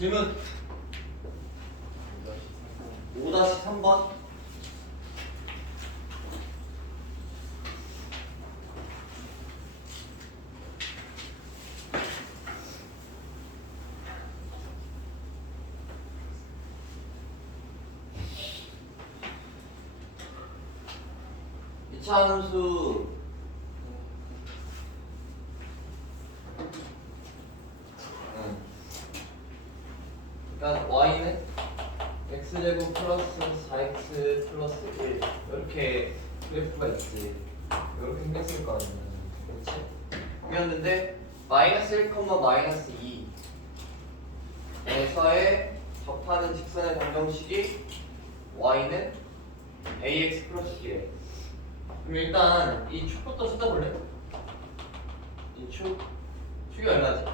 질문 5-3번. 이차함수 그러니까 y는 x제곱 플러스 4x 플러스 1 이렇게 그래프가 있지. 이렇게 생겼을 거 아니야. 그렇지? 그랬는데 마이너스 1, 마이너스 2에서의 접하는 직선의 방정식이 y는 ax 플러스 1에. 그럼 일단 이 축부터 찾아볼래? 이 축이 얼마지?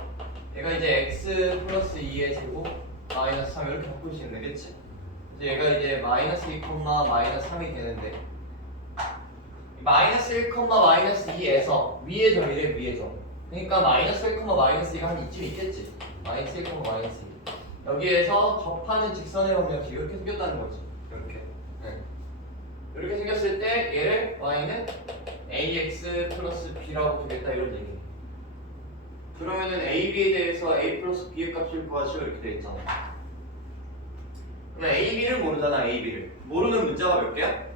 얘가 이제 x 플러스 2의 제곱 마이너스 3 이렇게 바꿀 수 있는 그치? 이제 얘가 이제 마이너스 2, 마이너스 3이 되는데 마이너스 1, 마이너스 2에서 위의 점이래 위의 점. 그러니까 마이너스 1, 마이너스 2가 한 이쯤 있겠지. 마이너스 1, 마이너스 2 여기에서 접하는 직선의 방정식 이렇게 생겼다는 거지. 이렇게 이렇게 생겼을 때 얘를 y는 ax 플러스 b라고 되겠다 이런 얘기. 그러면은 a, b에 대해서 a 플러스 b의 값을 구하시오 이렇게 돼 있잖아. 그럼 a, b를 모르잖아. a, b를 모르는 문자가 몇 개야?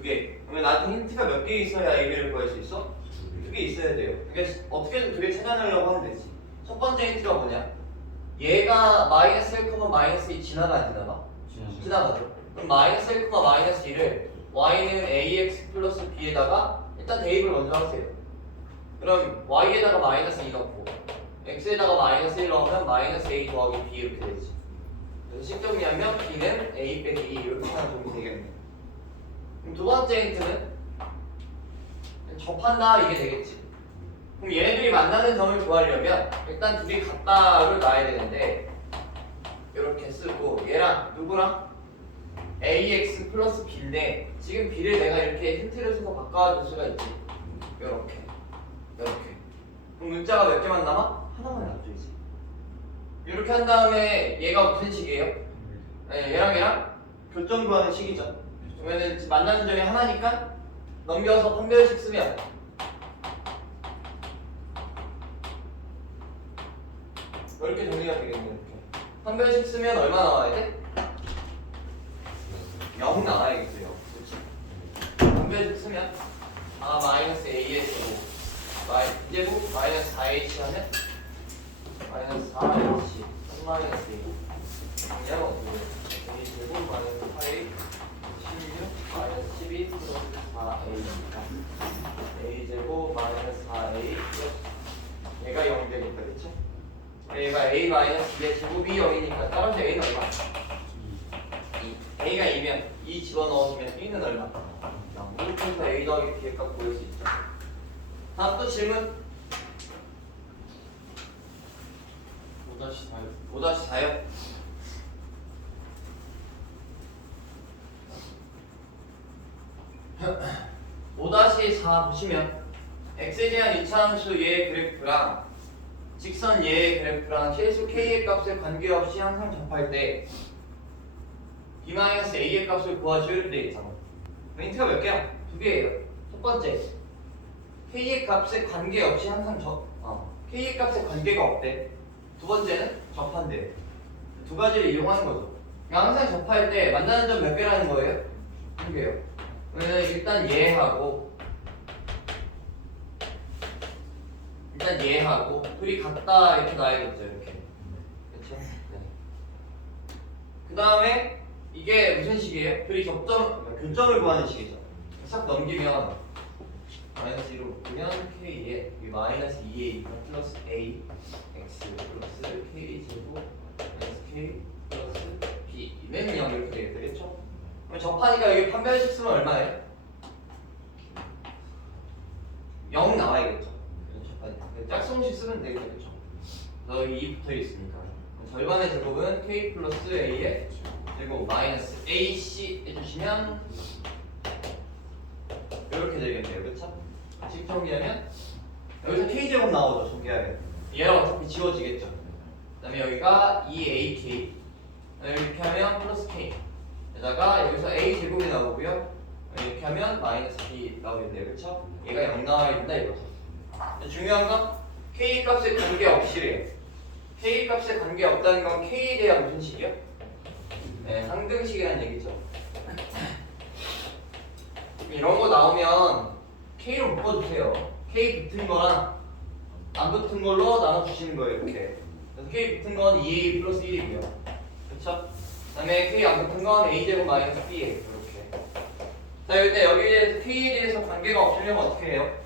2개. 그러면 나한테 힌트가 몇 개 있어야 a, b를 구할 수 있어? 2개 있어야 돼요. 그러니까 어떻게든 2개 찾아내려고 하면 되지. 첫 번째 힌트가 뭐냐? 얘가 마이너스 1, 마이너스 2 지나가 안 지나가? 지나가죠. 그럼 마이너스 1, 마이너스 2를 y는 ax 플러스 b에다가 일단 대입을 먼저 하세요. 그럼 y에다가 마이너스 2 넣고 x에다가 마이너스 1 넣으면 마이너스 a 더하기 b 이렇게 되지. 그래서 식정리하면 b는 a 빼기 2 이렇게 하면 정리 되겠네. 그럼 두 번째 힌트는 접한다 이게 되겠지. 그럼 얘네들이 만나는 점을 구하려면 일단 둘이 같다를 놔야 되는데 이렇게 쓰고 얘랑 누구랑? ax 플러스 b인데 지금 b를 내가 이렇게 힌트를 써서 바꿔줄 수가 있지. 이렇게 그럼 문자가 몇 개만 남아? 하나만 놔줘야지. 이렇게 한 다음에 얘가 무슨 식이에요? 네, 얘랑 교점 구하는 식이죠. 그러면은 만나는 점이 하나니까 넘겨서 판별식 쓰면 이렇게 정리가 되겠네요. 이렇게 판별식 쓰면 얼마 나와야 돼? 0 나와야겠어요. 그렇지? 판별식 쓰면 마이너스 a의 제곱 제곱 마이너스 4h 하면 마이너스 4h 마이너스 2 얘가 어떻게 돼? a 제곱 마이너스 4h 16 마이너스 12 플러스 4a a 제곱 마이너스 4a 얘가 0 되니까 그치? 얘가 a 마이너스 2의 제곱이 0이니까 따라서 a는 얼마? 2 a가 2면 2 집어넣어주면 b는 얼마? 이렇게 해서 a 더하기 b의 값 구할 수 있죠. 다음 또 질문 5-4요. 5-4요? (5-4) 보시면 x에 대한 이차함수 얘의 그래프랑 직선 얘의 그래프랑 실수 k의 값을 관계없이 항상 접할 때 b-a의 값을 구하시오 이렇게 되어 있잖아. 힌트가 몇 개야? 2개예요. 첫 번째 k의 값에 관계없이 항상 k의 값에 관계가 없대. 두 번째는 접한대. 두 가지를 이용하는 거죠. 그러니까 항상 접할 때 만나는 점 몇 개라는 거예요? 2개요. 그러면 일단 얘하고 둘이 같다 이렇게 놔야겠죠. 이렇게. 그렇죠? 네. 그 다음에 이게 무슨 식이에요? 둘이 교점을 구하는 식이죠. 싹 넘기면 마이너스 1로 바꾸면 k에 마이너스 2a 플러스 a x 플러스 k 제곱 마이너스 k 플러스 b 이는 0 이렇게 되겠다. 그렇죠? 그럼 접하니까 여기 판별식 쓰면 얼마예요? 0 나와야겠죠. 접하니까 짝수식 쓰면 되겠죠. 그렇죠? 여기 2 붙어 있으니까 절반의 제곱은 k 플러스 a의 제곱 마이너스 ac 해주시면 이렇게 되겠네요. 그렇죠? 식 정리하면 여기서 k제곱 나오죠. 정리하면 얘랑 어차피 지워지겠죠. 그 다음에 여기가 2ak 이렇게 하면 플러스 k 에다가 여기서 a 제곱이 나오고요. 이렇게 하면 마이너스 b 나오겠네요. 그쵸? 얘가 0 나와야 된다 이거죠. 중요한 건 k 값에 관계없이래요. k 값에 관계없다는 건 k에 대한 무슨 식이요? 네, 상등식이라는 얘기죠. 이런 거 나오면 k로 묶어주세요. k 붙은 거랑 안 붙은 걸로 나눠주시는 거예요. 이렇게. 그래서 k 붙은 건 2a 플러스 1이고요. 그쵸? 그 다음에 k 안 붙은 건 a제곱 마이너스 b예요. 이렇게. 자, 일단 여기에 k에 대해서 관계가 없으려면 어떻게 해요?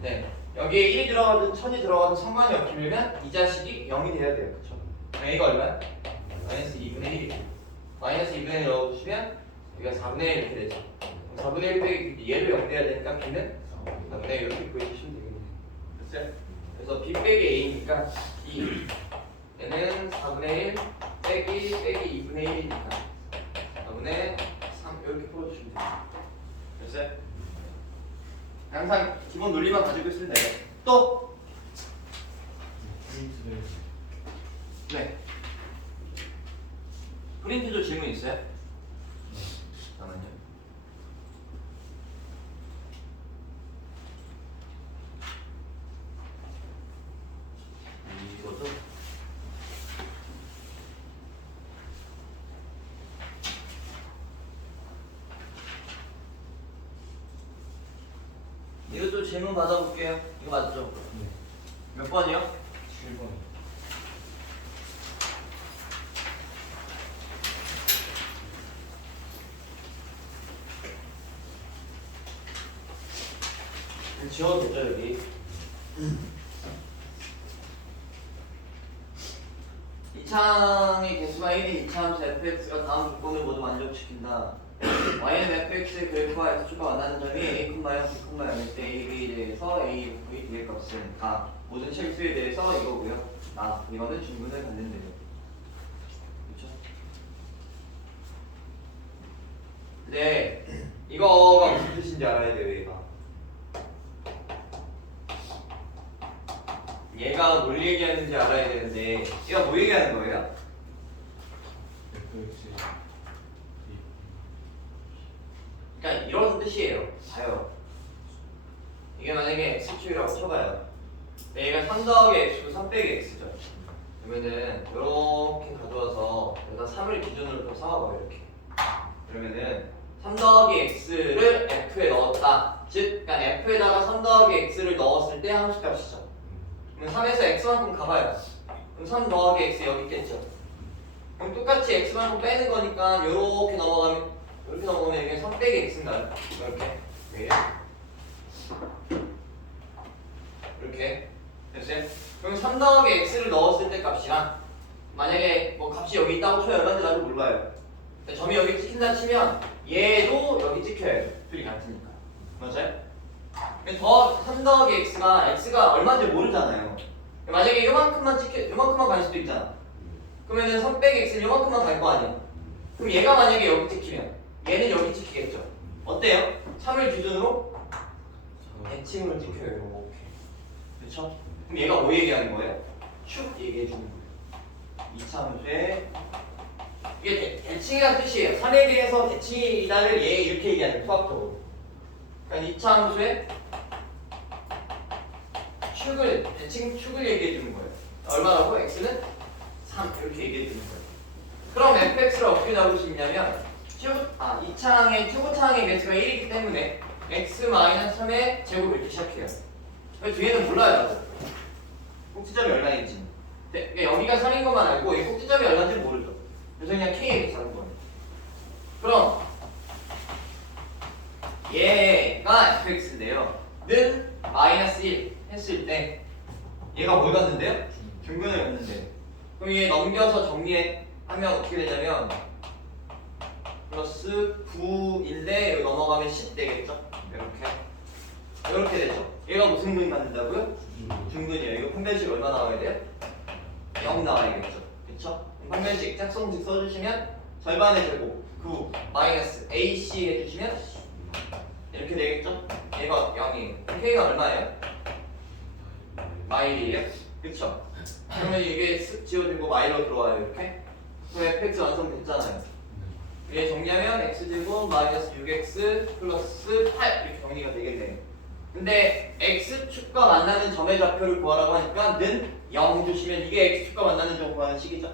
네. 여기에 1이 들어가든 1000이 들어가든 상관이 없으려면 이 자식이 0이 돼야 돼요. 그쵸? a가 얼마야? 마이너스 2분의 1이고 마이너스 2분의 1 넣어주시면 여기가 4분의 1 이렇게 되죠. 4분의 1 빼기 얘도 0 돼야 되니까 b는 4분의 1 이렇게 구해주시면 되겠네요. 됐어요? 그래서 b 빼기 a니까 2 얘는 4분의 1 빼기 2분의 1이니까 4분의 3 이렇게 풀어주시면 돼요. 됐어요? 항상 기본 논리만 가지고 있으면 돼요. 또? 네. 프린트도 질문 있어요? 잠깐만요. 이것도 이것도 질문 받아볼게요. 이거 맞죠? 네. 몇 번이요? 7번. 지워도 되죠 여기. 이창의 개수가 1인 이차함수 fx가 다음 조건을 모두 만족시킨다. y는 fx의 그래프와 x축과 만나는 점이 a, 0, b, 0일 때 a, b에 대해서 a, v, d의 값은 다 모든 실수에 대해서 이거고요. 이거는 중근을 갖는데요. 그렇죠? 네, 이거가 무슨 뜻인지 알아야 돼요. 얘가 뭘 얘기하는지 알아야 되는데 얘가 뭐 얘기하는 거예요? fx. 그러니까 이런 뜻이에요. 봐요. 이게 만약에 x축이라고 쳐봐요. 얘가 3 더하기 x고 3 빼기 x죠. 그러면은 이렇게 가져와서 여기다 3을 기준으로 좀 삼아봐요. 이렇게. 그러면은 3 더하기 x를 f에 넣었다. 즉, 그러니까 f에다가 3 더하기 x를 넣었을 때 함수값이죠. 그럼 3에서 x만큼 가봐요. 그럼 3 더하기 x 여기 있겠죠. 그럼 똑같이 x만큼 빼는 거니까 이렇게 넘어가면 이게 3 빼기 x인가요? 이렇게 됐어요? 그럼 3 더하기 x를 넣었을 때 값이랑 만약에 뭐 값이 여기 있다고 쳐요. 얼마인지 나도 몰라요. 점이 여기 찍힌다 치면 얘도 여기 찍혀야 돼. 둘이 같으니까. 맞아요? 더 3 더하기 x가 얼마인지 모르잖아요. 만약에 요만큼만 갈 수도 있잖아. 그러면은 3 빼기 x는 요만큼만 갈 거 아니야. 그럼 얘가 만약에 여기 찍히면 얘는 여기 찍히겠죠. 어때요? 3을 기준으로 대칭을 찍혀요. 이렇게. 그렇죠? 그럼 얘가 뭐 얘기하는 거예요? 축 얘기해 주는 거예요. 이차함수에 이게 대칭이라는 뜻이에요. 3에 대해서 대칭이다를 얘 이렇게 얘기하는 수학적으로. 그러니까 이차함수에 대칭 축을 얘기해 주는 거예요. 얼마라고? x는 3 이렇게 얘기해 주는 거예요. 그럼 fx를 어떻게 나올 수 있냐면 투구창의 개수가 1이기 때문에 x-3의 제곱 이렇게 시작해요. 뒤에는 몰라요. 나도. 꼭지점이 얼마인지. 그러니까 여기가 3인 것만 알고 이 꼭지점이 얼마인지 모르죠. 그래서 그냥 k에 잡은 거예요. 그럼 얘가 fx인데요. 는 -1 했을 때 얘가 뭘 갖는데요? 중근을 갖는데요. 그럼 얘 넘겨서 정리하면 어떻게 되냐면 플러스 9인데 여기 넘어가면 10 되겠죠? 이렇게 되죠. 얘가 무슨 근이 갖는다고요? 중근이에요. 이거 판별식 얼마 나와야 돼요? 0 나와야겠죠. 그쵸? 판별식 짝성식 써주시면 절반의 제곱 9 마이너스 AC 해주시면 이렇게 되겠죠? 얘가 0이에요. K가 얼마예요? 마일이에요. 그쵸? 그러면 이게 쓱 지워지고 y로 들어와요 이렇게. 그럼 fx 완성됐잖아요. 이게 정리하면 x제곱 마이너스 6x 플러스 8 이렇게 정리가 되겠네요. 근데 x축과 만나는 점의 좌표를 구하라고 하니까 는 0 주시면 이게 x축과 만나는 점 구하는 식이죠.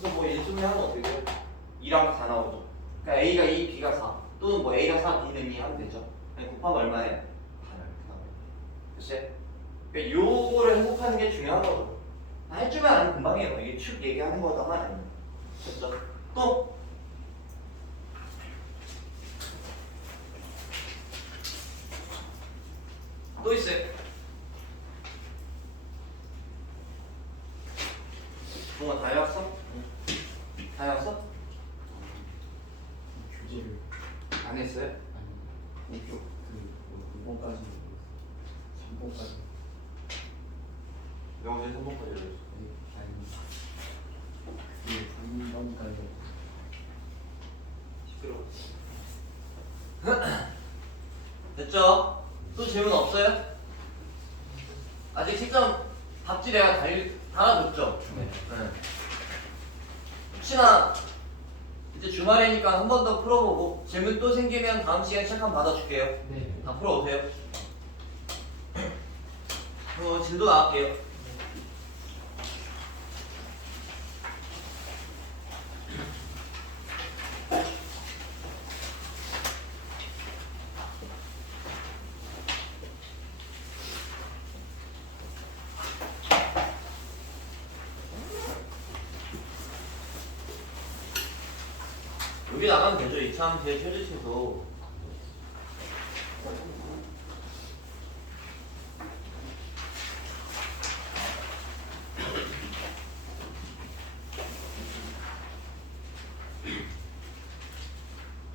그래서 뭐 1순위 하면 어떻게 돼요? 2랑 4 나오죠. 그러니까 a가 2, b가 4 또는 뭐 a가 4, b는 2 하면 되죠. 곱하면 얼마예요? 8 됐어요? 그러니까 요거를 해석하는 게 중요한 거죠. 할 줄만 아는 금방이에요. 이게 축 얘기하는 거다만 아니면 됐죠? 또 있어요. 동아 다 해왔어? 다 해왔어? 교재를 안 했어요? 아니 이쪽 그 5번까지 3번까지 영어제 3번까지 해줬어. 아니 그 3번까지 시끄러워. 됐죠? 또 질문 없어요? 아직 시점 답지 내가 달아줬죠? 네. 혹시나 이제 주말이니까 한 번 더 풀어보고 질문 또 생기면 다음 시간에 체크한 받아줄게요. 네. 다 풀어오세요. 그럼 진도 나갈게요. 여기 나가면 되죠. 이참 제 최저치도.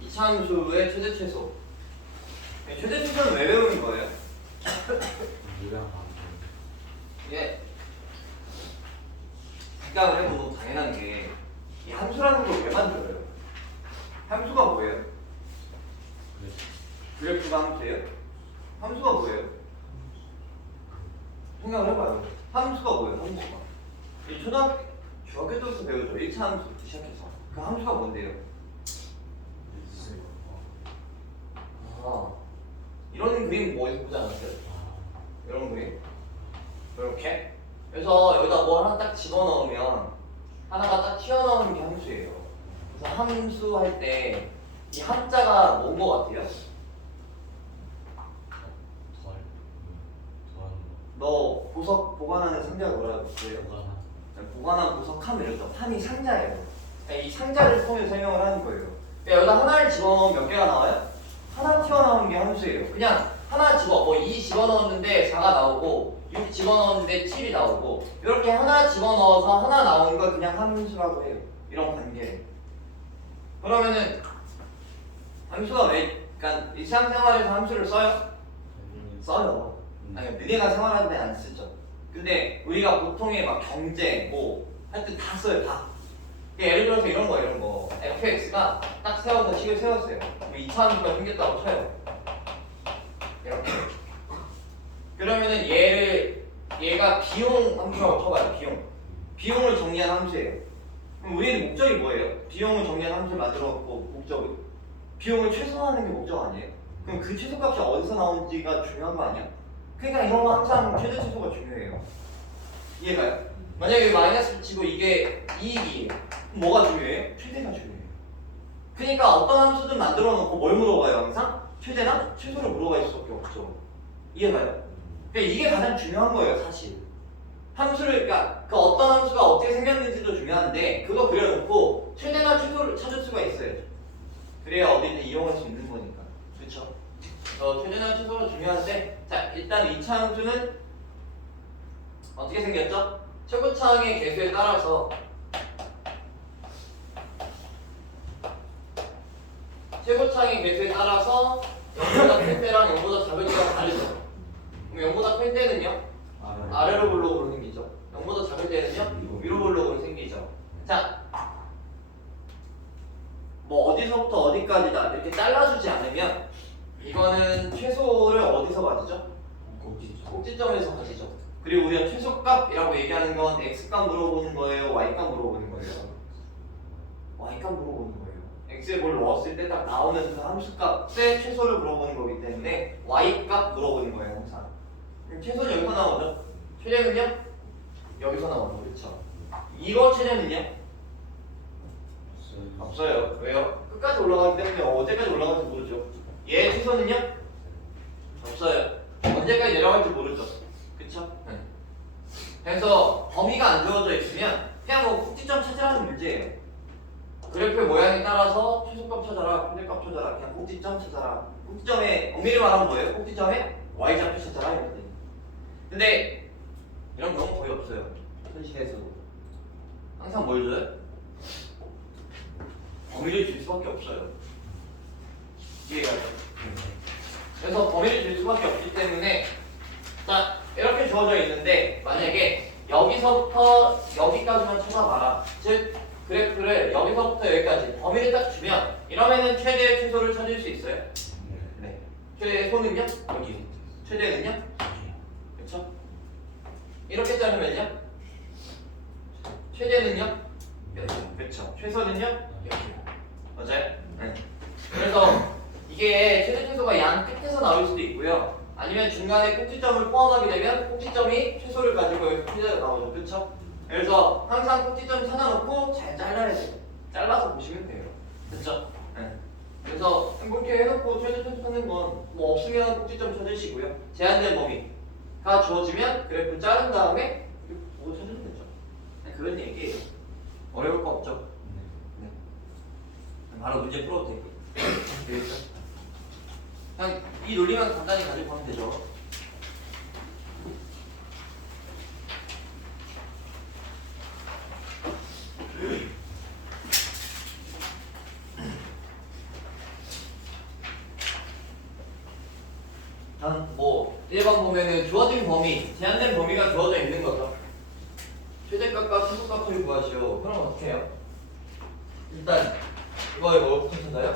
이차함수의 최대 최소. 최대 최소는 왜 배우는 거예요? 이게 생각을 해보면 당연한 게 이 함수라는 걸 왜 만들어요? 함수가 뭐예요? 그래프가 함수예요? 함수가 뭐예요? 생각을 해봐요. 함수가 뭐예요? 함수가 이 초등학교, 중학교 때부터 배우죠. 1차 함수부터 시작해서 그 함수가 뭔데요? 아, 이런 그림 뭐 보지 않았어요? 이런 그림? 이렇게? 그래서 여기다 뭐 하나 딱 집어넣으면 하나가 딱 튀어나오는 게 함수예요. 그래서 함수 할 때 이 함자가 뭔 거 같아요? 너 보석 보관하는 상자가 뭐라고 했어요? 보관한 보석함 이랬죠. 함이 상자예요. 그러니까 이 상자를 통해 설명을 하는 거예요. 그러니까 여기다 하나를 집어넣으면 몇 개가 나와요? 하나 튀어나오는 게 함수예요. 그냥 하나 뭐 2 집어넣었는데 4가 나오고 6 집어넣었는데 7이 나오고 이렇게 하나 집어넣어서 하나 나오는 걸 그냥 함수라고 해요. 이런 관계. 그러면은 함수가 왜, 그러니까 일상생활에서 함수를 써요? 써요. 아니, 너네가 생활하는 데는 안 쓰죠. 근데 우리가 보통의 막 경제 뭐 하여튼 다 써요. 다. 예를 들어서 이런 거 fx가 딱 세워서 식을 세웠어요. 그럼 2차 함수가 생겼다고 쳐요. 이렇게. 그러면은 얘가 비용 함수라고 쳐봐요. 비용을 정리한 함수예요. 그럼 우리는 목적이 뭐예요? 비용을 정리한 함수를 만들어갖고 목적을 비용을 최소화하는 게 목적 아니에요? 그럼 그 최소값이 어디서 나오는지가 중요한 거 아니야? 그러니까 이런 거 항상 최대 최소가 중요해요. 이해가요? 만약에 마이너스 붙이고 이게 이익이에요. 그럼 뭐가 중요해요? 최대가 중요해요. 그러니까 어떤 함수든 만들어 놓고 뭘 물어봐요 항상? 최대나 최소를 물어볼 수밖에 없죠. 이해가요? 그러니까 이게 가장 중요한 거예요 사실. 함수를 그러니까 그 어떤 함수가 어떻게 생겼는지도 중요한데 그거 그려놓고 최대나 최소를 찾을 수가 있어요. 그래야 어디든 이용할 수 있는 거니까. 그렇죠? 최대나 최소가 중요한데 자 일단 2차 함수는 어떻게 생겼죠? 최고차항의 개수에 따라서 0보다 큰 때랑 0보다 작을 때가 다르죠. 그럼 0보다 클 때는요? 아래로 볼록으로 생기죠. 0보다 작을 때는요? 위로 볼록으로 생기죠. 자, 뭐 어디서부터 어디까지다 이렇게 잘라주지 않으면 이거는 최소를 어디서 가지죠? 꼭지점에서 가지죠. 그리고 우리가 최소 최소값이라고 얘기하는 건 x값 물어보는 거예요, y값 물어보는 거예요? y값 물어보는 거예요. x에 뭘 넣었을 때 딱 나오는 그 함수값의 최소를 물어보는 거기 때문에 y값 물어보는 거예요, 항상. 그럼 최소는 여기서 나오죠? 최대는요? 여기서 나오죠, 그렇죠? 이거 최대는요? 없어요. 왜요? 끝까지 올라가기 때문에 언제까지 올라갈지 모르죠. 얘 최소는요? 없어요. 언제까지 내려갈지 모르죠. 그쵸? 네. 그래서 범위가 안 주어져 있으면 그냥 뭐 꼭지점 찾으라는 문제예요. 그래프의 모양에 따라서 최소값 찾아라, 최대값 찾아라, 그냥 꼭지점 찾아라. 꼭지점에 엄밀히 말하면 뭐예요? 꼭지점에 y좌표 찾아라 이거거든요. 근데 이런 경우 거의 없어요. 현실에서도. 항상 뭘 줘요? 범위를 줄 수밖에 없어요. 이해가죠? 그래서 범위를 줄 수밖에 없기 때문에 자 이렇게 주어져 있는데 만약에 여기서부터 여기까지만 찾아봐라. 즉 그래프를 여기서부터 여기까지 범위를 딱 주면 이러면은 최대의 최소를 찾을 수 있어요. 네. 최대의 소는요? 여기. 최대는요? 그렇죠? 이렇게 자르면요? 최대는요? 여기. 그렇죠. 최소는요? 여기요. 맞아요? 네. 그래서 이게 최대 최소가 양 끝에서 나올 수도 있고요. 아니면 중간에 꼭지점을 포함하게 되면 꼭지점이 최소를 가지고 여기서 최대가 나오죠. 그렇죠? 그래서 항상 꼭지점 찾아놓고 잘 잘라야 돼요. 잘라서 보시면 돼요. 그렇죠? 네. 그래서 이렇게 해놓고 최대 최소 찾는 건 뭐 없으면 꼭지점 찾으시고요. 제한된 범위가 주어지면 그래프 자른 다음에 뭐 찾으면 되죠. 네, 그런 얘기예요. 어려울 거 없죠? 네. 바로 문제 풀어도 되고. 되겠죠? 그냥 이 논리만 간단히 가지고 하면 되죠. 뭐 1번 보면은 주어진 범위, 제한된 범위가 주어져 있는 거죠. 최대값과 최소값을 구하시오. 그럼 어떻게 해요? 일단 이거에 뭐부터 찾아요?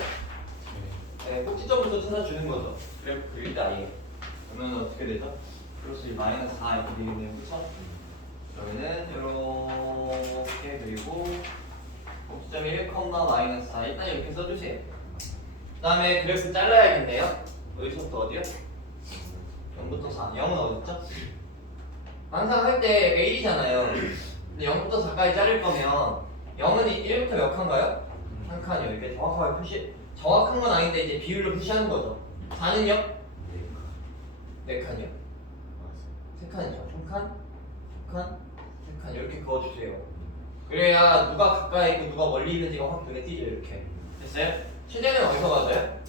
네, 꼭지점부터 찾아주는 거죠. 그래프 그릴 때 아예. 그러면 어떻게 되죠? 플러스 마이너스 4 이렇게 되겠네요. 그쵸? 그러면은 이렇게 그리고 꼭지점 1, 마이너스 4 일단 이렇게 써주세요. 그 다음에 그래프 잘라야겠네요. 여기서부터 어디요? 0부터 4. 0은 어딨죠? 항상 할 때 1이잖아요. 근데 0부터 4까지 자를 거면 0은 1부터 몇 칸가요? 한 칸이요. 이렇게 정확하게 표시. 정확한 건 아닌데 이제 비율로 표시하는 거죠. 4는요? 4칸이요? 3칸이죠. 1칸, 2칸, 3칸 이렇게 그어주세요. 그래야 누가 가까이 있고 누가 멀리 있는지가 확 눈에 띄죠. 이렇게. 됐어요? 최대는 어디서 맞아요?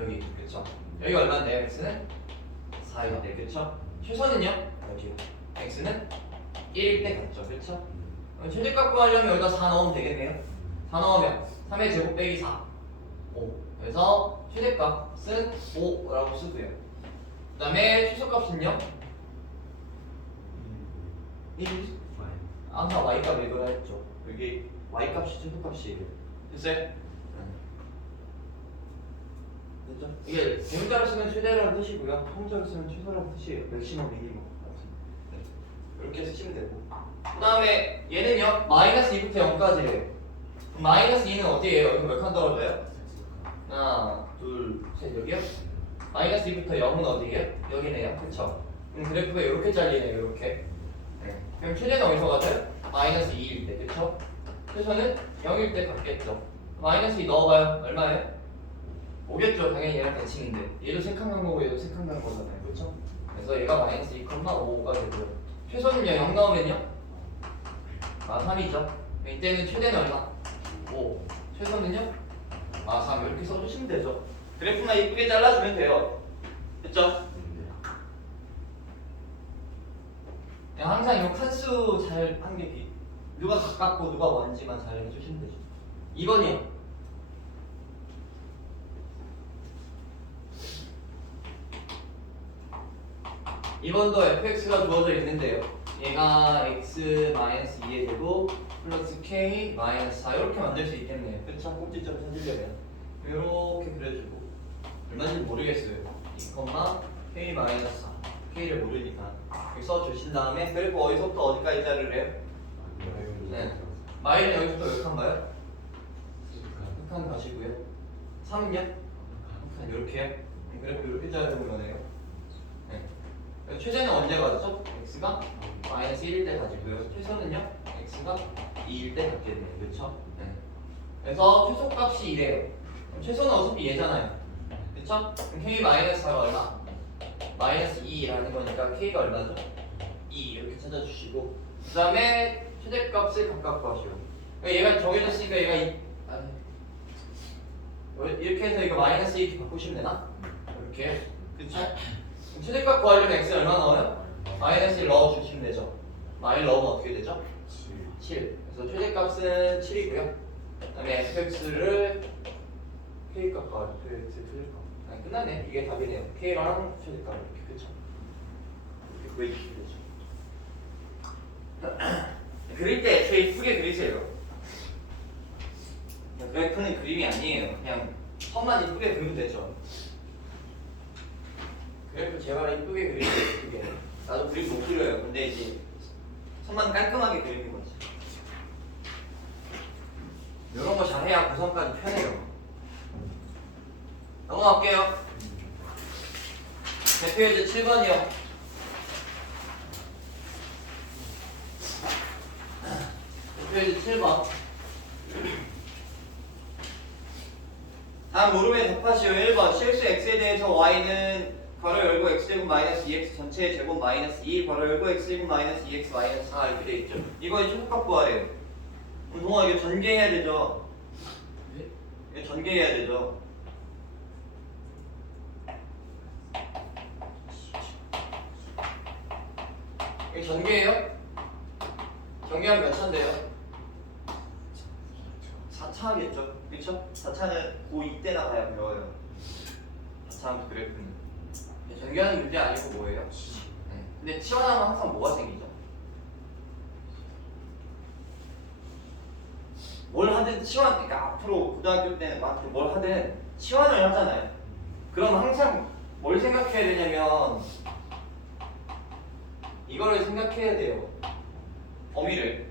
여기. 그쵸? 여기 얼마인데요? x는 4인데. 그쵸? 최소는요? 여기요. x는 1일 때 같죠. 그쵸? 최대값 구하려면 여기다 4 넣으면 되겠네요. 4 넣으면 3의 제곱 빼기 4 5. 그래서 최대값은 5라고 쓰고요. 그 다음에 최소값은요? 1. 항상 y값 읽으라 했죠. 여기 y값이 최소값이에요. 됐어요? 됐죠? 이게 대문자로 쓰면 최대라는 뜻이고요. 통자로 쓰면 최소라는 뜻이에요. 맥시멈, 미니멈. 네. 이렇게 쓰시면 되고. 그 다음에 얘는요? 마이너스 2부터 0까지래요. 마이너스 2는 어디에요? 여기 몇 칸 떨어져요? 하나, 둘, 셋, 여기요? 마이너스 2부터 0은 어디에요? 여기네요. 그쵸? 그래프가 이렇게 잘리네요. 이렇게. 네. 그럼 최대는 어디서 가져요? 마이너스 2일 때. 그쵸? 최소는 0일 때 같겠죠. 마이너스 2 넣어봐요. 얼마예요? 오겠죠. 당연히 얘랑 대칭인데. 얘도 세칸 간 거고 얘도 세칸 간 거잖아요. 그쵸? 그래서 얘가 마이너스 2,5가 되고요. 최소는요. 0 넣으면요? 3이죠. 이때는 최대는 얼마? 5. 최소는요? 3 이렇게 써주시면 되죠. 그래프만 이쁘게 잘라주면 돼요. 됐죠? 항상 이 칸수 잘 한 게 누가 가깝고 누가 먼지만 잘 해주시면 되죠. 2번이요. 2번도 fx가 주어져 있는데요. 얘가 x-2의 제곱 플러스 k-4 이렇게 만들 수 있겠네요. 그쵸? 꼭지점 찾으려면 이렇게 그려주고 얼마인지 모르겠어요. 2, k-4 K를 모르니까 여기 써주신 다음에 그리고 어디서부터 어디까지 자르래요? 네. 마일은 여기서부터 여기까지인가요? 한 가시고요. 3요? 이렇게요. 그래프 이렇게 자르는 거네요. 네. 최대는 언제 가죠? x가 마이너스 1일 때 가지고요. 최소는요? x가 2일 때 갖게 돼요. 그렇죠? 네. 그래서 최소값이 이래요. 최소는 어차피 얘잖아요. 그렇죠? 그럼 k 마이너스가 얼마? 마이너스 2라는 거니까 k가 얼마죠? 2 이렇게 찾아주시고 그 다음에 최대값을 각각 구하시오. 그러니까 얘가 정해졌으니까 얘가 이렇게 해서 이거 마이너스 이렇게 바꾸시면 되나? 이렇게 그쵸? 그럼 최대값 구하려면 x 얼마 넣어요? 마이너스 1 넣어주시면 되죠. 마일 넣으면 어떻게 되죠? 7. 그래서 최대값은 7이고요. 그 다음에 fx를 k값 구하죠. fx 최대값. 아니, 끝나네. 이게 답이네요. k랑 최대값 이렇게 그쵸? 이렇게 구해주시면 되죠. 그릴 때 애초에 이쁘게 그리세요. 그래프는 그림이 아니에요. 그냥 선만 이쁘게 그리면 되죠. 그래프 제발 이쁘게 그리세요. 이쁘게. 나도 그림 못 그려요. 근데 이제 선만 깔끔하게 그리는 거지. 이런 거 잘해야 고3까지 편해요. 넘어갈게요. 대표예제 7번이요. 대표예제 7번. 다음 물음에 답하시오. 1번 실수 x에 대해서 y는 괄호 열고 x제곱 마이너스 2x 전체의 제곱 마이너스 2 괄호 열고 x제곱 마이너스 2x 마이너스 4 이렇게 돼 있죠. 이거의 최소값 구하래요. 동아 이거 전개해야 되죠. 이거 전개해야 되죠. 이거 전개해요? 전개하면 몇 차인데요? 4차 하겠죠? 그쵸? 4차는 고2 때나 가야 배워요. 4차하면 그래프는 전개하는 문제 아니고 뭐예요? 네. 근데 치환하면 항상 뭐가 생기죠? 뭘 하든 치환, 그러니까 앞으로 고등학교 때는 앞으로 뭘 하든 치환을 하잖아요. 그럼 항상 뭘 생각해야 되냐면 이거를 생각해야 돼요. 범위를.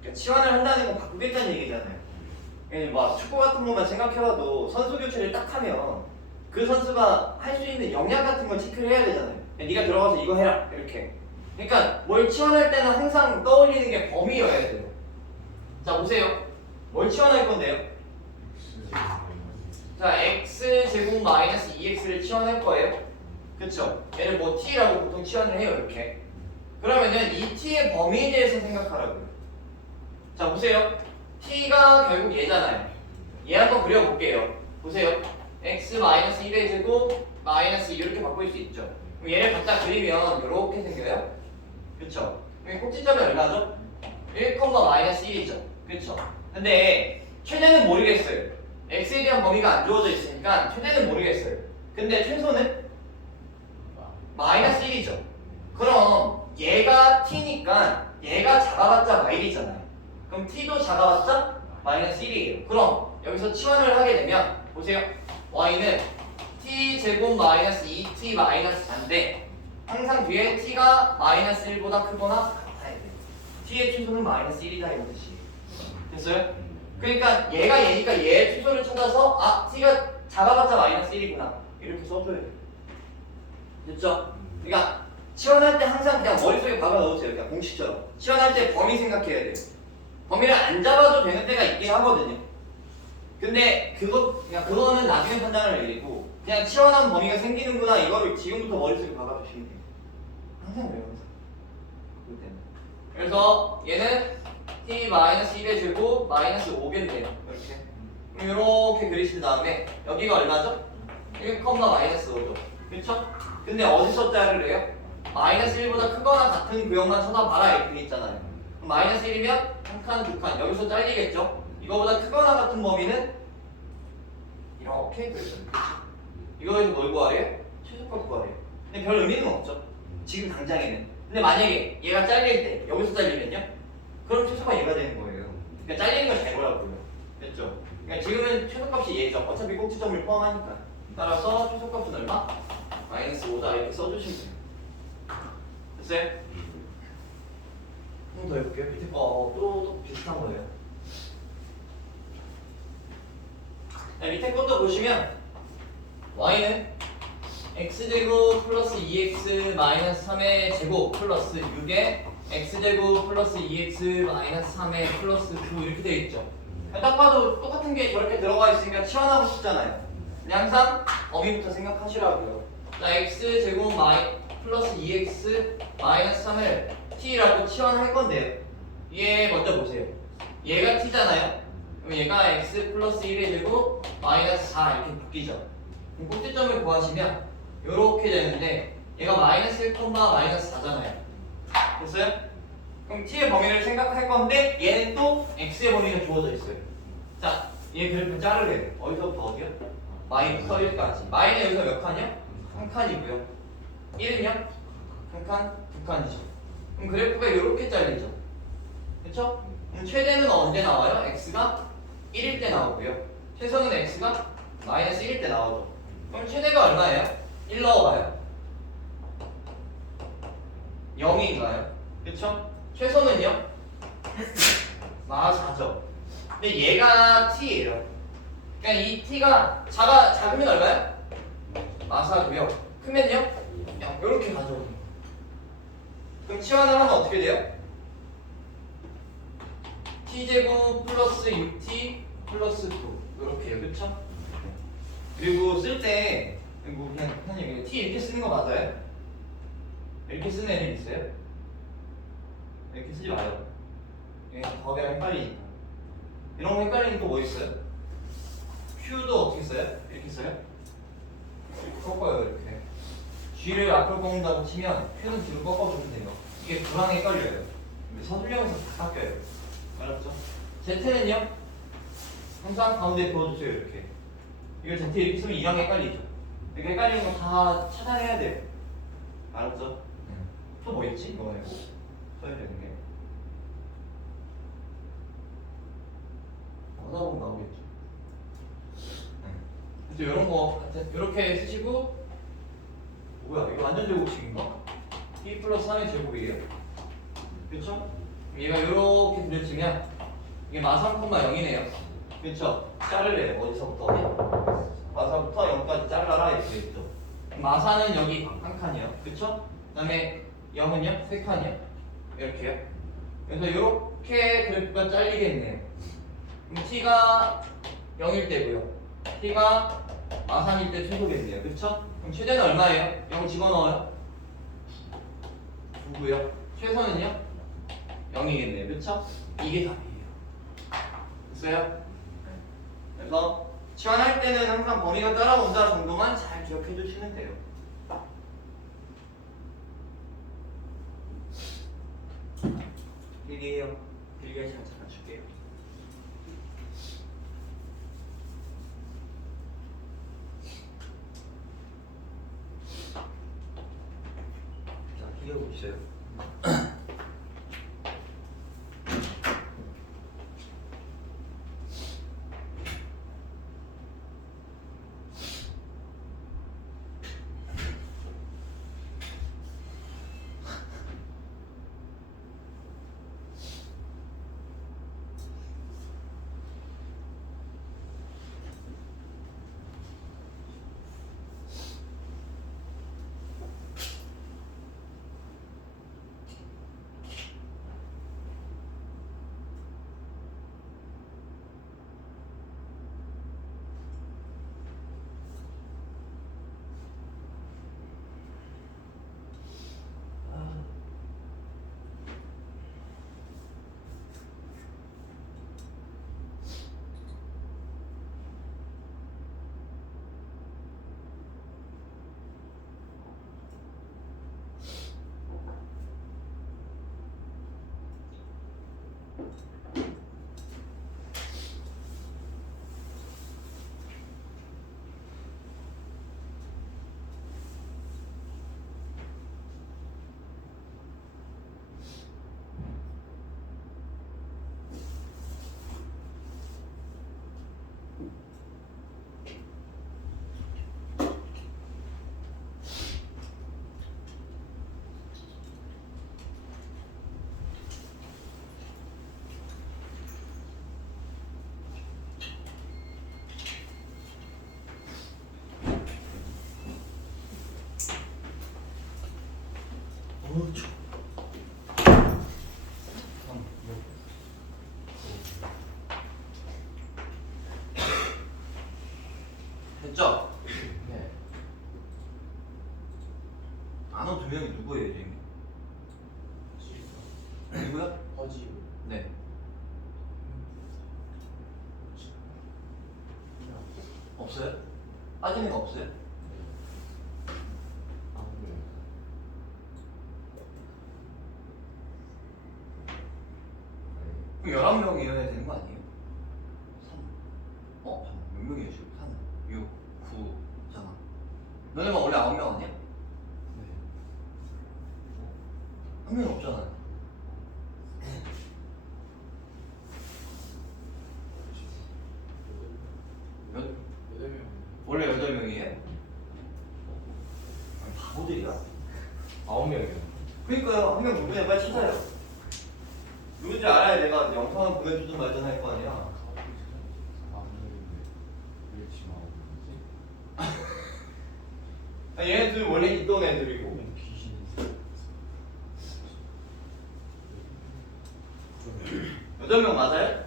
그러니까 치환을 한다는 건 바꾸겠다는 얘기잖아요. 막 축구 같은 것만 생각해봐도 선수 교체를 딱 하면 그 선수가 할 수 있는 역량 같은 걸 체크를 해야 되잖아요. 네가 들어가서 이거 해라 이렇게. 그러니까 뭘 치환할 때는 항상 떠올리는 게 범위여야 돼요. 자 보세요. 뭘 치환할 건데요? 자 x 제곱 마이너스 2x를 치환할 거예요. 그쵸? 얘를 뭐 t라고 보통 치환을 해요 이렇게. 그러면은 이 t의 범위에 대해서 생각하라고요. 자 보세요. t가 결국 얘잖아요. 얘 한번 그려볼게요. 보세요. x 마이너스 1의 제곱 마이너스 2 이렇게 바꿀 수 있죠. 그럼 얘를 갖다 그리면 이렇게 생겨요. 그쵸? 여기 꼭지점이 얼마죠? 1, 마이너스 1이죠. 그쵸? 근데 최대는 모르겠어요. x에 대한 범위가 안 주어져 있으니까 최대는 모르겠어요. 근데 최소는 마이너스 1이죠. 그럼 얘가 t니까 얘가 작아봤자 마일이잖아요. 그럼 t도 작아봤자 마이너스 1이에요. 그럼 여기서 치환을 하게 되면 보세요. y는 t 제곱 마이너스 2t 마이너스 4인데 항상 뒤에 t가 마이너스 1보다 크거나 같아야 돼요. t의 최소는 마이너스 1이다 이런 뜻이에요. 됐어요? 그러니까 얘가 얘니까 얘의 최소를 찾아서 아 t가 작아봤자 마이너스 1이구나 이렇게 써줘야 돼요. 됐죠? 그러니까 치환할 때 항상 그냥 머릿속에 박아 넣으세요. 그냥 공식처럼 치환할 때 범위 생각해야 돼요. 범위를 안 잡아도 되는 때가 있긴 하거든요. 근데 그거는 나중에 판단을 내리고 그냥 치환한 범위가 생기는구나 이거를 지금부터 머릿속에 박아주시면 돼요. 항상 그래요. 항상. 그래서 얘는 t-1의 제곱 마이너스 5겠네요. 이렇게. 그럼 이렇게 그리신 다음에 여기가 얼마죠? 1, 마이너스 5죠. 그렇죠? 근데 어디서 자르래요? 마이너스 1보다 크거나 같은 구역만 쳐다봐라 이렇게 돼 있잖아요. 그럼 마이너스 1이면 한 칸, 두 칸 여기서 잘리겠죠? 이거보다 크거나 같은 범위는 이렇게 그렸죠. 이거에서 뭘 구하래요? 최소값 구하래요. 근데 별 의미는 없죠. 지금 당장에는. 근데 만약에 얘가 잘릴 때 여기서 잘리면요? 그럼 최소가 얘가 되는 거예요. 그러니까 잘리는 걸 잘 보라고요. 됐죠? 그러니까 지금은 최소값이 얘죠. 어차피 꼭지점을 포함하니까. 따라서 최소값은 얼마? 마이너스 5다 이렇게 써주시면 돼요. 됐어요? 한 번 더 해볼게요. 밑에 또 비슷한 거예요. 자, 밑에 것도 보시면 y는 x제곱 플러스 2x 마이너스 3의 제곱 플러스 6의 x제곱 플러스 2x 마이너스 3의 플러스 9 이렇게 되어 있죠. 딱 봐도 똑같은 게 저렇게 들어가 있으니까 치환하고 싶잖아요. 근데 항상 범위부터 생각하시라고요. 자, x제곱 플러스 2x 마이너스 3을 t라고 치환할 건데요. 얘 먼저 보세요. 얘가 t잖아요. 그럼 얘가 x 플러스 1의 제곱 마이너스 4 이렇게 바뀌죠. 그럼 꼭지점을 구하시면 이렇게 되는데 얘가 마이너스 1, 마이너스 4잖아요. 됐어요? 그럼 t의 범위를 생각할 건데 얘는 또 x의 범위가 주어져 있어요. 자, 얘 그래프 자르래요. 어디서부터 어디요? 마이부터 1까지. 마이는 여기서 몇 칸이요? 한 칸이고요. 1은요? 한 칸, 두 칸이죠. 그럼 그래프가 이렇게 잘리죠. 그쵸? 그럼 최대는 언제 나와요? x가 1일 때 나오고요. 최소는 x가 마이너스 1일 때 나오죠. 그럼 최대가 얼마예요? 1 넣어봐요. 0인가요? 그쵸? 최소는요? 마사죠. 근데 얘가 t예요. 그러니까 이 t가 작으면 얼마요? 마사고요. 크면요? 0. 이렇게 가져오는 거예요. 그럼 치환을 하면 어떻게 돼요? t제곱 플러스 6t 플러스 9 이렇게요. 그쵸? 그리고 쓸 때 뭐 그냥 선생님 t 이렇게 쓰는 거 맞아요? 이렇게 쓰는 애들 있어요? 이렇게 쓰지 마요. 더하기랑 헷갈리니까. 이런 거 헷갈리는 거 뭐 있어요? q도 어떻게 써요? 이렇게 써요? 이렇게 꺾어요. 이렇게 g를 앞으로 꺾는다고 치면 q는 뒤로 꺾어주면 돼요. 이게 불안해 헷갈려요. 서술형에서 다 바뀌어요. 알았죠? z는요? 항상 가운데 부어주세요. 이렇게 이걸 z 이렇게 쓰면 이랑 헷갈리죠. 이렇게 헷갈리는 거 다 차단해야 돼요. 알았죠? 또 뭐 있지? 이거 말고 써야 되는 게 하다 보면 나오겠죠. 그래서 이런 거 이렇게 쓰시고 뭐야 이거 완전 제곱식인가? t 플러스 3의 제곱이에요. 그렇죠? 얘가 이렇게 그려지면 이게 마3, 0이네요. 그렇죠? 자르래요. 어디서부터 어디? 마사부터 0까지 잘라라 이렇게 있죠. 마사는 여기 한 칸이요. 그렇죠? 그다음에 0은요? 세 칸이요. 이렇게요. 그래서 이렇게 그래프가 잘리겠네요. 그럼 t가 0일 때고요. t가 마3일 때 최소겠네요. 그렇죠? 그럼 최대는 얼마예요? 0 집어넣어요. 9고요. 최소는요? 0이겠네요. 그렇죠? 이게 답이에요. 됐어요? 그래서 치환할 때는 항상 범위가 따라온다 정도만 잘 기억해 주시면 돼요. 길게 해요. 길게 시간 잠깐 줄게요. 자, 길게 보세요. 명이 누구예요 지금? 누구야? 허지. 네. 없어요? 빠진 애가 없어요? 그럼 11명이어야 되는 거 아니에요? 3. 잠깐만. 몇 명이에요 지금? 3, 6, 9잖아. 너네가 원래 9명 아니야? 한 명이 없잖아요. 원래 8명이에요? 아니, 바보들이야? 9명이요. 그러니까요. 한 명 누구냐 빨리 찾아요. 누군지 알아야 내가 영상을 보내주든 말든 할 거 아니야. 얘네들 원래 있던 애들이고. 귀신이 8명 맞아요?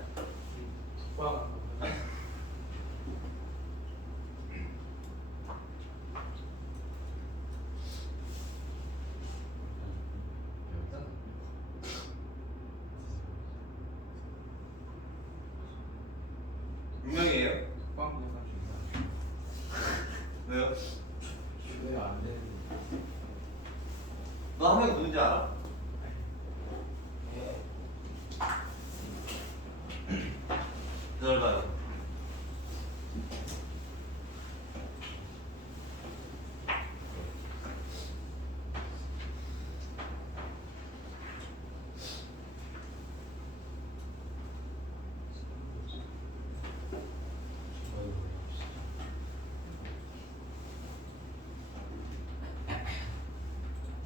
몇 명이에요? 왜요? 왜안 되는 너 한 명 누군지 알아? 기다려봐요.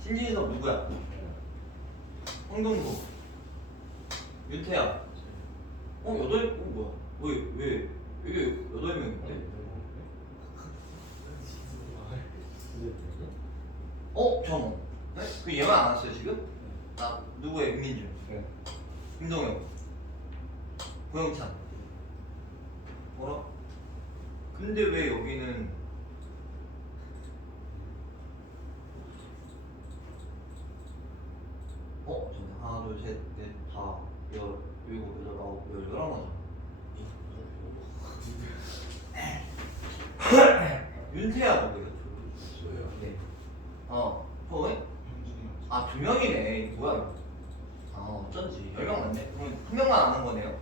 신진섭 누구야? 홍동구 윤태야. 뭐야? 왜 이게 8명인데? 잠깐만. 네? 그 얘만 안 왔어요 지금? 누구예요? 김민준, 네. 김동영, 고영찬. 뭐라? 근데 왜 여기는 잠깐만. 하나, 둘, 셋, 넷, 다, 여, 일곱, 여덟, 아홉, 열, 11가잖아. 윤태야 누구예요? 네. 왜? 2명이네. 뭐야? 어쩐지 10명 맞네. 그럼 한 명만 아는 거네요.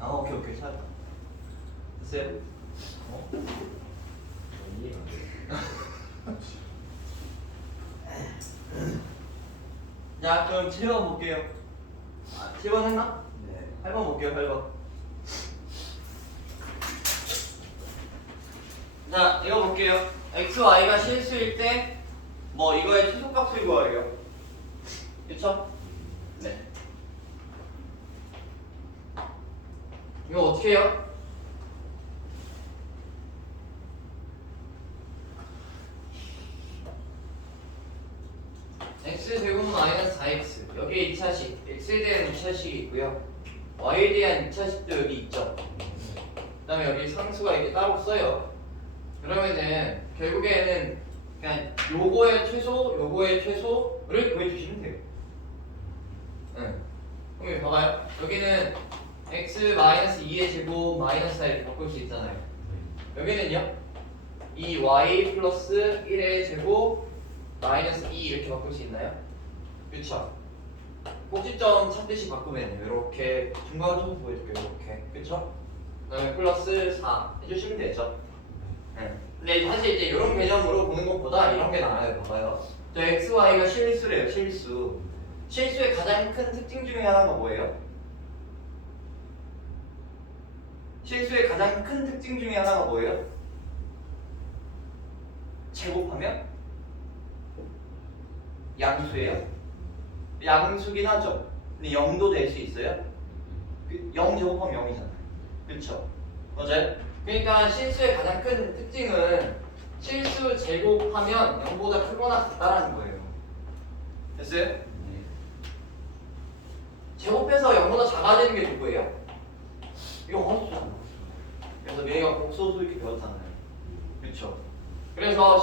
오케이 찾았다. 됐어요? 이해가 안 돼요. 자, 그럼 7번 볼게요. 7번 했나? 네. 8번 볼게요. 8번. 자, 이거 볼게요. x, y가 실수일 때 뭐 이거의 최소값을 구하래요. 그쵸? 네. 이거 어떻게 해요? x제곱 마이너스 4x 여기에 2차식 x에 대한 2차식이 있고요 y에 대한 2차식도 여기 있죠. 그 다음에 여기 상수가 이렇게 따로 써요. 그러면은 결국에는 그냥 요거의 최소를 구해주시면 돼요. 그럼 여기 봐봐요. 여기는 x 마이너스 2의 제곱 마이너스 4를 바꿀 수 있잖아요. 여기는요 이 y 플러스 1의 제곱 마이너스 2 이렇게 바꿀 수 있나요? 그쵸? 꼭지점 찾듯이 바꾸면 이렇게 중간을 좀 보여줄게요. 이렇게 그쵸? 그 다음에 플러스 4 해주시면 되죠. 근데 사실 이제 이런 개념으로 보는 것보다 이런 게 나아요. 봐봐요. 저 x, y가 실수래요. 실수의 가장 큰 특징 중에 하나가 뭐예요? 실수의 가장 큰 특징 중에 하나가 뭐예요? 제곱하면 양수예요. 양수긴 하죠. 근데 0도 될 수 있어요? 0 제곱하면 0이잖아요. 그렇죠? 맞아요? 그러니까 실수의 가장 큰 특징은 실수 제곱하면 0보다 크거나 같다라는 거예요. 됐어요? 네. 제곱해서 0보다 작아지는 게 누구예요? 이거 허수잖아. 그래서 얘가 복소수 이렇게 배웠잖아요. 그렇죠? 그래서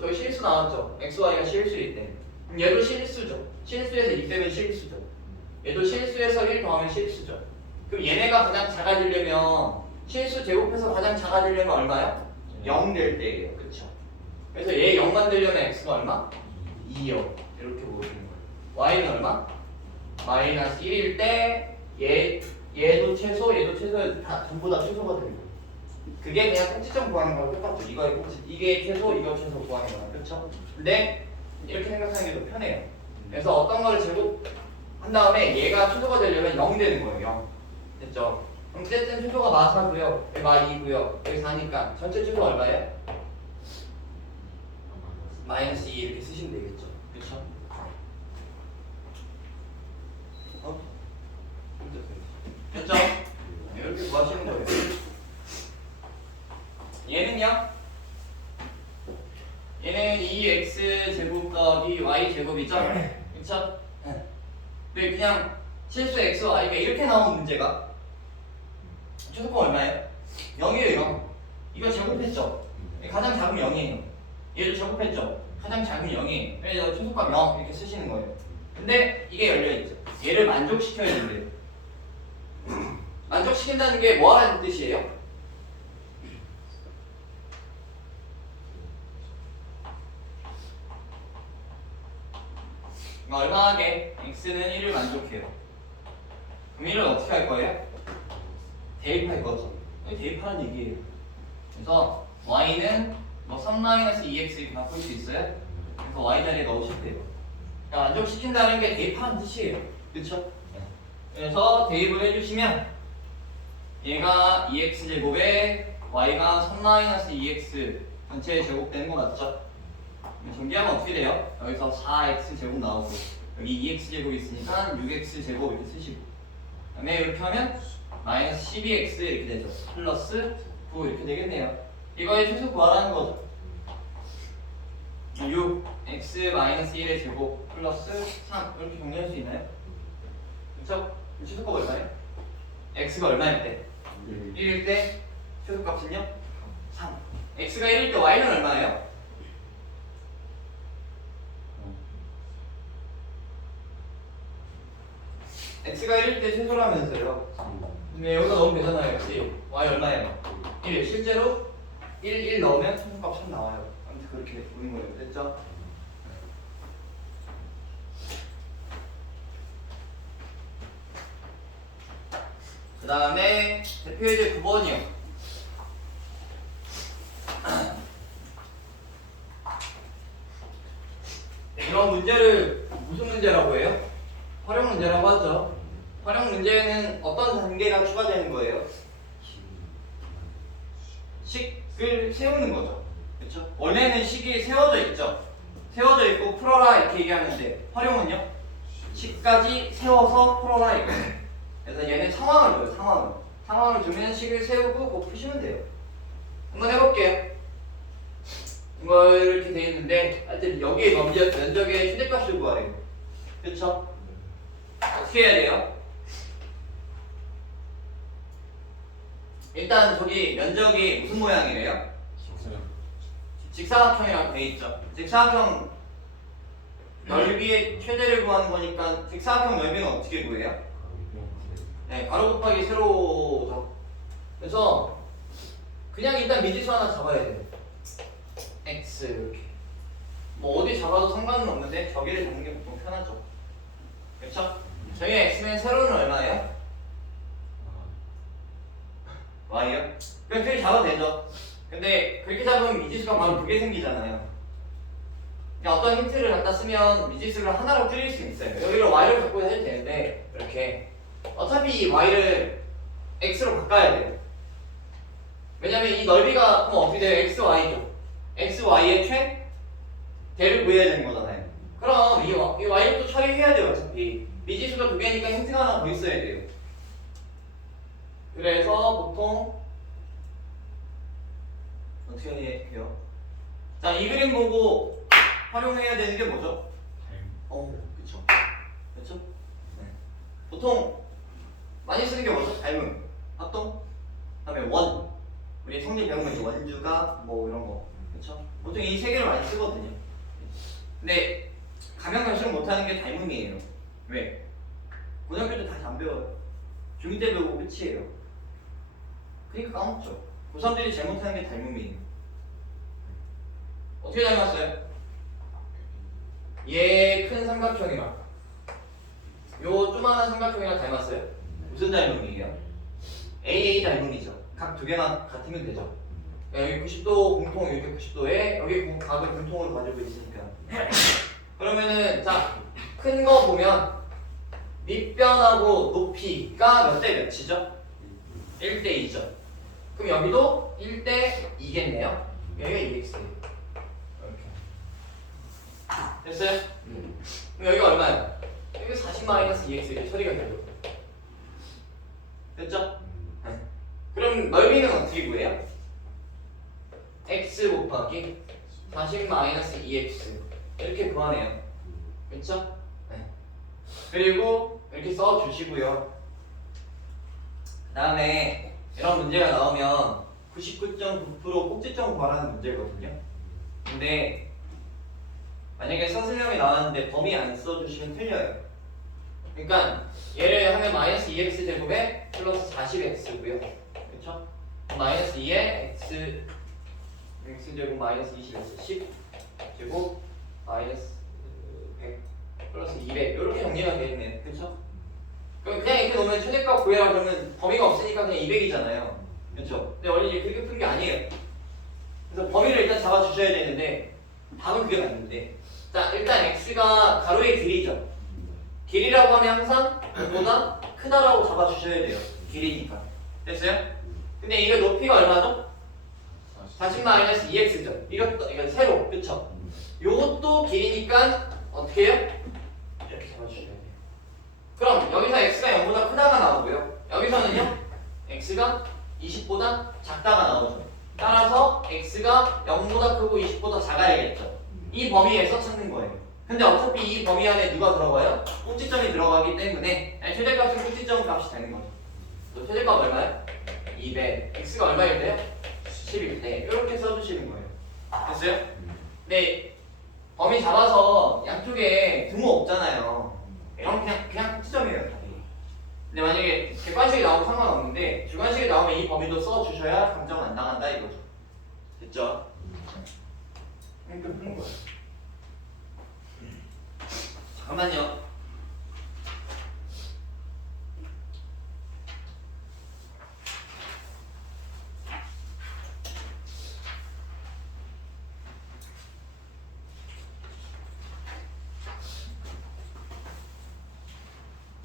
저희 실수 나왔죠? x, y가 실수일 때 얘도 실수죠. 실수에서 2 빼면 실수죠. 얘도 실수에서 1 더하면 실수죠. 그럼 얘네가 가장 작아지려면 실수 제곱해서 가장 작아지려면 얼마야? 0 될 때예요. 그쵸? 그래서 얘 0만 되려면 x가 얼마? 2요. 이렇게 보시는 거예요. y는 얼마? 마이너스 1일 때 얘도 최소, 얘도 최소, 다 전부 다 최소가 됩니다. 그게 그냥 꼭지점 구하는 거랑 똑같죠. 이게 최소, 이거 최소 구하는 거랑 그렇죠? 근데 이렇게 생각하는 게 더 편해요. 그래서 어떤 거를 제곱한 다음에 얘가 최소가 되려면 0 되는 거예요. 0. 됐죠? 그럼 어쨌든 최소가 마 4고요. 여기 마 2고요. 여기 4니까 전체 최소 얼마예요? 마이너스 2 이렇게 쓰시면 되겠죠. 그렇죠? 됐죠? 이렇게 구하시는 거예요. 얘는요? 얘는 2x 제곱 더하기 y 제곱이죠? 그쵸? 근데 그냥 실수 x, y가 이렇게 나온 문제가 최소가 얼마예요? 0이에요 0. 이거 제곱했죠? 가장 작은 0이에요. 얘도 제곱했죠? 가장 작은 0이에요. 그래서 최소값 0 이렇게 쓰시는 거예요. 근데 이게 열려있죠? 얘를 만족시켜야 된대요. 만족시킨다는 게 뭐 하라는 뜻이에요? 얼마하게 x는 1을 만족해요. 그럼 1을 어떻게 할 거예요? 대입할 거죠. 대입하는 얘기예요. 그래서 y는 뭐 3-2x 이렇게 바꿀 수 있어요? 그래서 y 자리에 넣으시면 돼요. 그러니까 만족시킨다는 게 대입하는 뜻이에요. 그쵸? 그래서 대입을 해주시면 얘가 2x 제곱에 y가 3-2x 전체 제곱되는 거 맞죠? 정리하면 어떻게 돼요? 여기서 4x 제곱 나오고 여기 2x 제곱 있으니까 6x 제곱 이렇게 쓰시고 그다음에 이렇게 하면 마이너스 12x 이렇게 되죠. 플러스 9 이렇게 되겠네요. 이거의 최소 구하라는 거죠. 6x 마이너스 1의 제곱 플러스 3 이렇게 정리할 수 있나요? 그렇죠? 최소값 얼마예요? x가 얼마일 때? 1일 때 최소값은요? 3. x가 1일 때 y는 얼마예요? x가 1일 때 최소라면서요. 근데 여기다 넣으면 되잖아요. 역시 y 얼마예요? 1. 실제로 1 넣으면 최소값 3 나와요. 아무튼 그렇게 보는 거예요. 됐죠? 그 다음에 대표예제 9번이요. 이런 문제를 무슨 문제라고 해요? 활용 문제라고 하죠. 활용 문제는 어떤 단계가 추가되는 거예요? 식을 세우는 거죠. 그렇죠? 원래는 식이 세워져 있죠. 세워져 있고 풀어라 이렇게 얘기하는데 활용은요? 식까지 세워서 풀어라 이거예요. 그래서 얘는 상황을 줘요. 상황을 주면 식을 세우고 꼭 푸시면 돼요. 한번 해볼게요. 이거 이렇게 돼 있는데 하여튼 여기에 면적의 최대값을 구하래요. 그렇죠? 어떻게 해야 돼요? 일단 저기 면적이 무슨 모양이래요? 직사각형이라고 돼 있죠. 직사각형 넓이의 최대를 구하는 거니까 직사각형 넓이는 어떻게 구해요? 네, 가로 곱하기 세로죠. 그래서 그냥 일단 미지수 하나 잡아야 돼요. x 이렇게. 뭐 어디 잡아도 상관은 없는데 저기를 잡는 게 보통 편하죠. 그렇죠? 저희 x는 세로는 얼마예요? y요? 그냥 그렇게 잡아도 되죠. 근데 그렇게 잡으면 미지수가 바로 그게 생기잖아요. 그냥 어떤 힌트를 갖다 쓰면 미지수를 하나로 줄일 수 있어요. 여기로 y를 갖고 해도 되는데 이렇게 어차피 이 y를 x로 바꿔야 돼요. 왜냐면 이 넓이가 그럼 어떻게 돼요? x, y죠. x, y의 최대를 구해야 되는 거잖아요. 그럼 이 y를 또 처리해야 돼요. 어차피 미지수가 두 개니까 힌트가 하나 더 있어야 돼요. 그래서 보통 어떻게 해요? 자, 이 그림 보고 활용해야 되는 게 뭐죠? 그쵸. 그쵸? 네. 보통 많이 쓰는 게 뭐죠? 닮음, 합동, 그다음에 원. 우리 성질 배운 거 이제 원주가 뭐 이런 거. 그쵸? 보통 이 세 개를 많이 쓰거든요. 근데 가면 갈수록 못하는 게 닮음이에요. 왜? 고등학교 때 다시 안 배워요. 중2 때 배우고 끝이에요. 그러니까 까먹죠. 고3들이 제일 못하는 게 닮음이에요. 어떻게 닮았어요? 얘 큰 삼각형이랑 요 조그마한 삼각형이랑 닮았어요? 무슨 닮음이에요? AA 닮음이죠. 각 두 개만 같으면 되죠. 여기 90도 공통, 이렇게 90도에 여기 각을 공통으로 가지고 있으니까. 그러면은 자, 큰 거 보면 밑변하고 높이가 몇 대 몇이죠? 1대 2죠. 그럼 여기도 1대 2겠네요. 여기가 2x. 이렇게. 됐어요? 그럼 여기가 얼마예요? 여기 40-2x 이렇게 처리가 되죠. 됐죠? 네. 그럼 넓이는 어떻게 구해요? x 곱하기 40-2x 이렇게 구하네요. 그렇죠? 네. 그리고 이렇게 써주시고요. 그 다음에 이런 문제가 나오면 99.9% 꼭지점 구하라는 문제거든요. 근데 만약에 선생님이 나왔는데 범위 안 써주시면 틀려요. 그러니까 얘를 하면 마이너스 2x 제곱에 플러스 40x고요. 그렇죠? 마이너스 2에 x 제곱 마이너스 20x 10 제곱 마이너스 100 플러스 200 이렇게 정리가 되겠네요. 그렇죠? 그럼 그냥 이렇게 놓으면 최대값 구해라 그러면 범위가 없으니까 그냥 200이잖아요. 그렇죠? 근데 원래 이제 그렇게 푼 게 아니에요. 그래서 범위를 일단 잡아주셔야 되는데 답은 그게 맞는데 자 일단 x가 가로의 길이죠. 길이라고 하면 항상 그보다 크다라고 잡아주셔야 돼요. 길이니까. 됐어요? 근데 이게 높이가 얼마죠? 40-2x죠. 이거 세로, 그쵸? 요것도 길이니까 어떻게 해요? 이렇게 잡아주셔야 돼요. 그럼 여기서 x가 0보다 크다가 나오고요. 여기서는요? x가 20보다 작다가 나오죠. 따라서 x가 0보다 크고 20보다 작아야겠죠. 이 범위에서 찾는 거예요. 근데 어차피 이 범위 안에 누가 들어가요? 꼭지점이 들어가기 때문에 최대값은 꼭지점 값이 되는 거죠. 또 최대값 얼마예요? 200. x가 얼마일 때요? 10일 때. 이렇게 써주시는 거예요. 됐어요? 네. 범위 잡아서 양쪽에 등호 없잖아요. 이런 그냥 꼭지점이에요. 답이. 근데 만약에 객관식이 나오면 상관없는데 주관식이 나오면 이 범위도 써주셔야 감정 안 나간다 이거죠. 됐죠? 이렇게 푸는 거예요. 잠깐만요.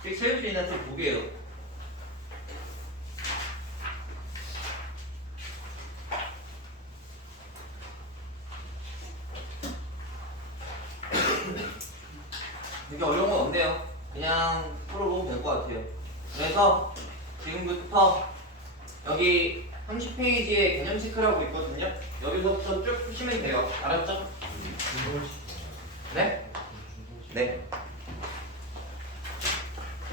세울 수 있는 좀 보게요. 이게 어려운 건 없네요. 그냥 풀어보면 될 것 같아요. 그래서 지금부터 여기 30페이지에 개념 체크라고 있거든요. 여기서부터 쭉 푸시면 돼요. 알았죠? 네? 네.